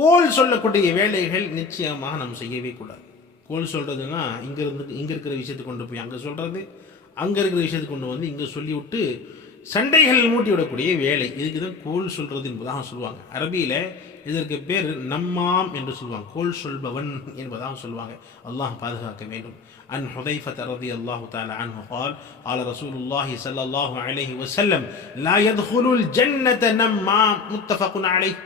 கோல் சொல்லக்கூடிய வேலைகள் நிச்சயமாக நம்ம செய்யவே கூடாது. கோல் சொல்கிறதுனா இங்கே இருக்கிற விஷயத்தை கொண்டு போய் அங்கே சொல்கிறது, அங்கே இருக்கிற விஷயத்தை கொண்டு வந்து இங்கே சொல்லிவிட்டு சண்டைகள் மூட்டி விடக்கூடிய வேலை, இதுக்கு தான் கோல் சொல்கிறது என்பதாக சொல்லுவாங்க. அரபியில் இதற்கு பேர் நம்மாம் என்று சொல்லுவாங்க, கோல் சொல்பவன் என்பதாக சொல்லுவாங்க. அல்லாஹ் பாதுகாக்க வேண்டும். அன் ஹுதைஃபத ரலியல்லாஹு தஆலா அன்ஹு قال قال رسول الله صلى الله عليه وسلم لا يدخل الجنة نمام متفق عليه.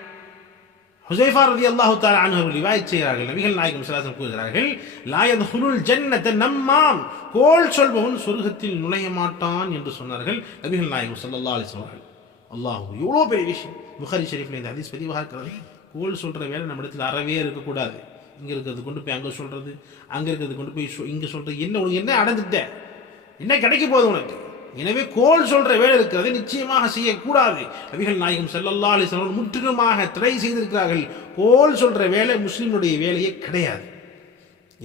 ஹுதைஃபா ரலியல்லாஹு தஆலா அன்ஹு அவர்கள் ரிவாயத் செய்கிறார்கள், நபிகள் நாயகம் ஸல்லல்லாஹு அலைஹி வஸல்லம் கூறுகிறார்கள், லா யத்ஹுலுல் ஜன்னத நம்மாம், கோல் சொல்பவன் சொர்க்கத்தில் நுழைய மாட்டான் என்று சொன்னார்கள் நபிகள் நாயகம் ஸல்லல்லாஹு அலைஹி வஸல்லம். அல்லாஹ், எவ்வளோ பெரிய விஷயம். புகாரி ஷரீஃபில் இந்த ஹதீஸ் பதிவாக இருக்கிறது. கோல் சொல்கிற வேலை நம்ம இடத்துல அறவே இருக்கக்கூடாது. இங்கே இருக்கிறது கொண்டு போய் அங்கே சொல்கிறது, அங்கே இருக்கிறது கொண்டு போய் இங்கே சொல்கிறது. என்ன உனக்கு என்ன அடைஞ்சிட்ட, என்ன கிடைக்க போகுது உனக்கு? எனவே கோல் சொல்ற வேலை இருக்கிறது நிச்சயமாக செய்யக்கூடாது. நபிகள் நாயகம் ஸல்லல்லாஹு அலைஹி வஸல்லம் முற்றிலுமாக தடை செய்திருக்கிறார்கள். கோல் சொல்ற வேலை முஸ்லிமுடைய வேலையே கிடையாது.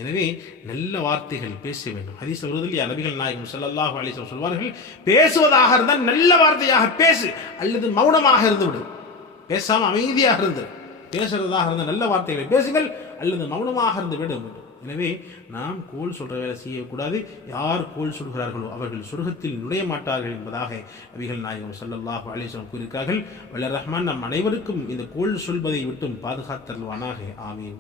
எனவே நல்ல வார்த்தைகள் பேச வேண்டும். ஹதீஸ் வருவதில் நபிகள் நாயகம் ஸல்லல்லாஹு அலைஹி வஸல்லம் சொல்வார்கள், பேசுவதாக இருந்தால் நல்ல வார்த்தையாக பேசு, அல்லது மௌனமாக இருந்து விடு, பேசாம அமைதியாக இருந்து. பேசுறதாக இருந்தால் நல்ல வார்த்தைகளை பேசுங்கள், அல்லது மௌனமாக இருந்து விட வேண்டும். எனவே நாம் கோல் சொல்ற வேலை செய்யக்கூடாது. யார் கோல் சொல்கிறார்களோ அவர்கள் சொர்க்கத்தில் நுழைய மாட்டார்கள் என்பதாக நபிகள் நாயகம் ஸல்லல்லாஹு அலைஹி வஸல்லம் கூறியிருக்கிறார்கள். வல்ல ரஹ்மான் நம் அனைவருக்கும் இந்த கோல் சொல்வதை விட்டும் பாதுகாத்தருள்வானாக. ஆமீன்.